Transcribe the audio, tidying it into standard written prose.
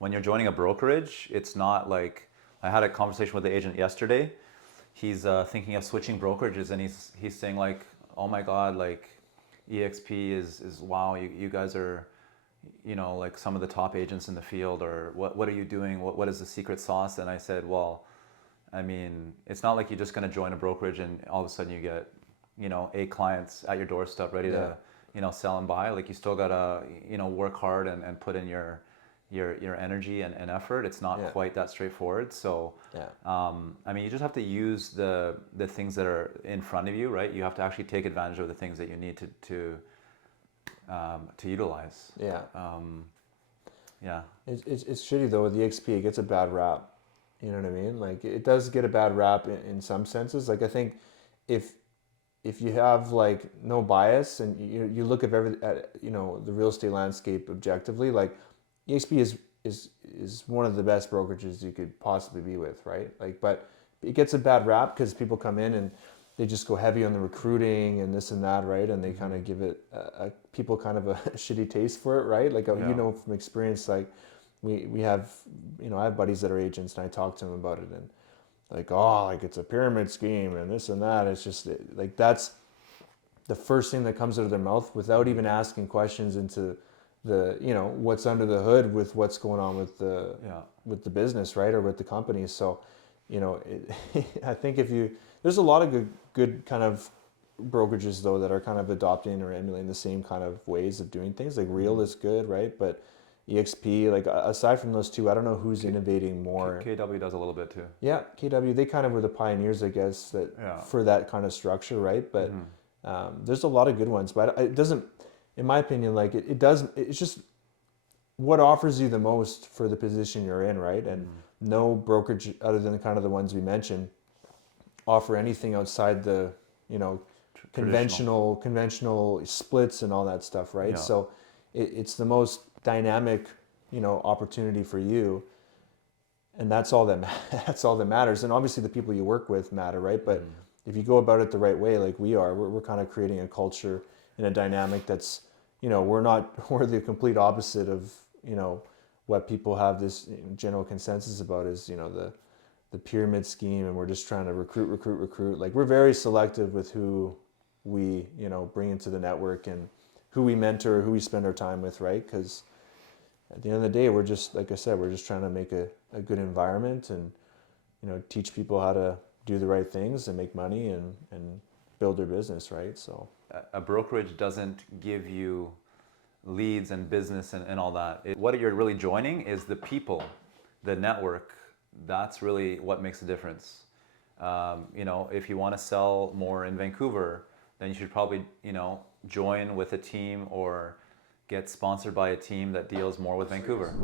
when you're joining a brokerage, it's not like, I had a conversation with the agent yesterday. He's thinking of switching brokerages, and he's saying like, oh my God, like EXP is wow, you guys are, you know, like some of the top agents in the field, or what are you doing? What is the secret sauce? And I said, well, I mean, it's not like you're just going to join a brokerage and all of a sudden you get, you know, 8 clients at your doorstep ready to, you know, sell and buy. Like you still got to, you know, work hard and put in your energy and effort. It's not quite that straightforward. So, I mean, you just have to use the things that are in front of you, right? You have to actually take advantage of the things that you need to utilize. It's shitty though with the XP. It gets a bad rap. You know what I mean? Like it does get a bad rap in some senses. Like I think if you have like no bias and you look at you know, the real estate landscape objectively, like EXP is one of the best brokerages you could possibly be with, right? Like, but it gets a bad rap because people come in and they just go heavy on the recruiting and this and that, right? And they kind of give it people kind of a shitty taste for it, right? Like you know from experience, like we have, you know, I have buddies that are agents and I talk to them about it and like, oh, like it's a pyramid scheme and this and that. It's just like that's the first thing that comes out of their mouth without even asking questions into the, you know, what's under the hood with what's going on with the business, right, or with the company. So, you know, I think there's a lot of good kind of brokerages though that are kind of adopting or emulating the same kind of ways of doing things. Like Real is good, right, but EXP, like aside from those two, I don't know who's innovating more. KW does a little bit too. Yeah, KW, they kind of were the pioneers, I guess, for that kind of structure, right? But there's a lot of good ones, but it doesn't, in my opinion, like it's just what offers you the most for the position you're in, right? And no brokerage other than kind of the ones we mentioned offer anything outside the, you know, conventional splits and all that stuff, right? So it's the most dynamic, you know, opportunity for you, and that's all that matters. And obviously the people you work with matter, right? But if you go about it the right way, like we're kind of creating a culture and a dynamic that's, you know, we're the complete opposite of, you know, what people have this general consensus about is, you know, the pyramid scheme, and we're just trying to recruit. Like we're very selective with who we, you know, bring into the network and who we mentor, who we spend our time with, right? Because at the end of the day, we're just, like I said, we're just trying to make a good environment and, you know, teach people how to do the right things and make money and build their business, right? So a brokerage doesn't give you leads and business and all that. What you're really joining is the people, the network. That's really what makes a difference. You know, if you want to sell more in Vancouver, then you should probably, you know, join with a team or get sponsored by a team that deals more with Vancouver.